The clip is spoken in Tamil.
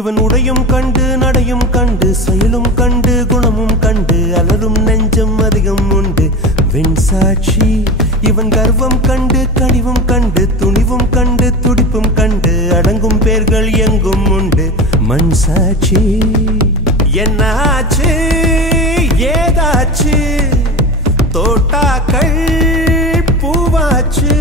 இவன் உடையும் கண்டு நடையும் கண்டு செயலும் கண்டு குணமும் கண்டு அலரும் நெஞ்சம் அதிகம் உண்டு வெண்சாட்சி இவன் கர்வம் கண்டு கனிவும் கண்டு துணிவும் கண்டு துடிப்பும் கண்டு அடங்கும் பேர்கள் எங்கும் உண்டு மண் சாட்சி என்னாச்சு ஏதாச்சு தோட்டாக்கள் பூவாச்சு